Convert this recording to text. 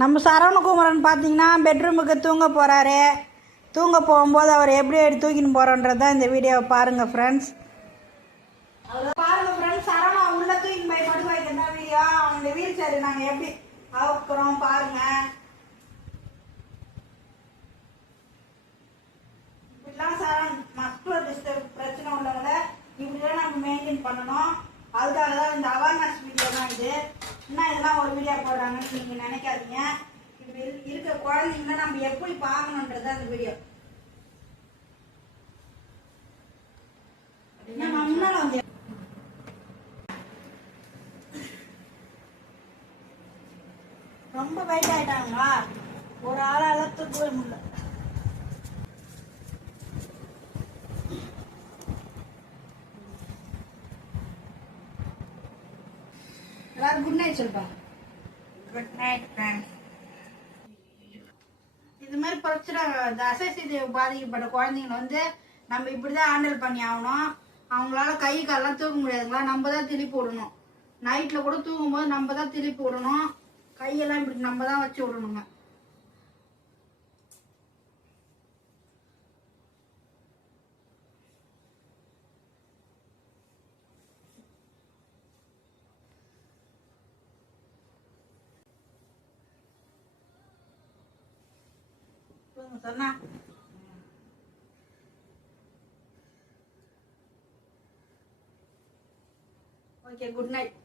நம்ம சரவணகுமரன் பார்த்தீங்கன்னா பெட்ரூமுக்கு தூங்க போகிறாரு. தூங்க போகும்போது அவர் எப்படி தூக்கின்னு போகிறோன்றது தான் இந்த வீடியோவை பாருங்கள் ஃப்ரெண்ட்ஸ். பாருங்கள் ஃப்ரெண்ட்ஸ், சரவணா உள்ள தூக்கின்னு போய் படுக்க வைக்கிறதா வீடியோ. அவனுடைய வீல் சேர் நாங்கள் எப்படி அவுக்கிறோம் பாருங்கள். இப்படிலாம் சரவண் மஸ்குலர் டிஸ்டர்ப் பிரச்சனை உள்ளவங்கள இப்படிலாம் நம்ம மெயின்டைன் பண்ணணும். அதுக்காக தான் இந்த அவேர்னஸ் வீடியோ தான் இது. இன்னும் இதெல்லாம் ஒரு வீடியோ போடுறாங்கன்னு நீங்கள் நினைக்காதீங்க. இப்படி இருக்க குழந்தைங்கள நம்ம எப்படி பார்க்கணுன்றது அந்த வீடியோ. ரொம்ப வெயிட் ஆயிட்டாங்களா, ஒரு ஆளால தூக்கவே முடியல. எல்லாரும் குட் நைட் சொல்லுவாங்க. Good night friends. இது மாதிரி பிரச்சனை அசைசிதை பாதிக்கப்பட்ட குழந்தைங்களை நம்ம இப்படிதான் ஹேண்டில் பண்ணி ஆகணும். அவங்களால கை காலெல்லாம் தூக்க முடியாதுங்களா, நம்ம தான் திருப்பி விடணும். நைட்ல கூட தூங்கும்போது நம்ம தான் திருப்பி விடணும். கையெல்லாம் இப்படி நம்ம தான் வச்சு விடணுங்க. சொன்னா ஓகே, குட் நைட்.